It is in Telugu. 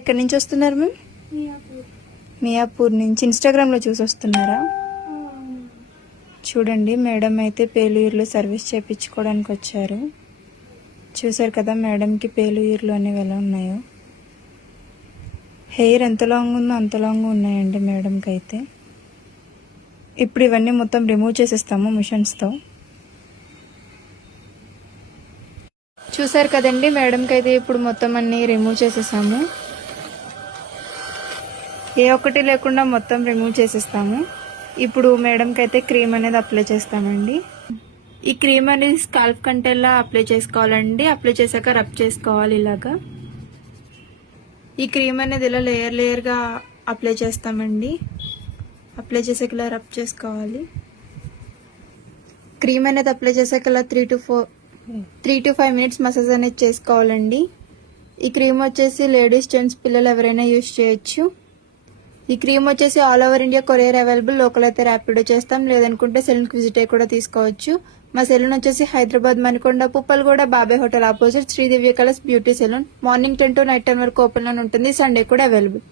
ఎక్కడి నుంచి వస్తున్నారు మ్యామ్? మియాపూర్ నుంచి. ఇన్స్టాగ్రామ్ లో చూసి వస్తున్నారా? చూడండి, మేడం అయితే పేలుయూరులో సర్వీస్ చేయించుకోవడానికి వచ్చారు. చూసారు కదా మేడంకి పేలుయూరులో అనేవి ఎలా ఉన్నాయో. హెయిర్ ఎంత లాంగ్ ఉందో అంత లాంగ్ ఉన్నాయండి మేడంకి అయితే. ఇప్పుడు ఇవన్నీ మొత్తం రిమూవ్ చేసేస్తాము మిషన్స్తో. చూసారు కదండి, మేడంకి అయితే ఇప్పుడు మొత్తం అన్ని రిమూవ్ చేసేసాము. ఏ ఒక్కటి లేకుండా మొత్తం రిమూవ్ చేసేస్తాము. ఇప్పుడు మేడంకి అయితే క్రీమ్ అనేది అప్లై చేస్తామండి. ఈ క్రీమ్ అనేది స్కాల్ప్ కంటెల్లా అప్లై చేసుకోవాలండి. అప్లై చేశాక రబ్ చేసుకోవాలి ఇలాగా. ఈ క్రీమ్ అనేది ఇలా లేయర్ లేయర్గా అప్లై చేస్తామండి. అప్లై చేసాక ఇలా రబ్ చేసుకోవాలి. క్రీమ్ అనేది అప్లై చేసాక ఇలా 3 to 5 మినిట్స్ మసాజ్ అనేది చేసుకోవాలండి. ఈ క్రీమ్ వచ్చేసి లేడీస్, జెంట్స్, పిల్లలు ఎవరైనా యూజ్ చేయొచ్చు. ఈ క్రీమ్ వచ్చేసి all over India courier available. Local అయితే ర్యాపిడో చేస్తాం, లేదనుకుంటే సెలూన్కి విజిట్ అయ్యి కూడా తీసుకోవచ్చు. మా సెలూన్ వచ్చేసి Hyderabad Manikonda, Puppalguda, Babai hotel opposite Sridivya colours beauty salon. Morning 10 to night 10 వరకు ఓపెన్ లో ఉంటుంది. సండే కూడా అవైలబుల్.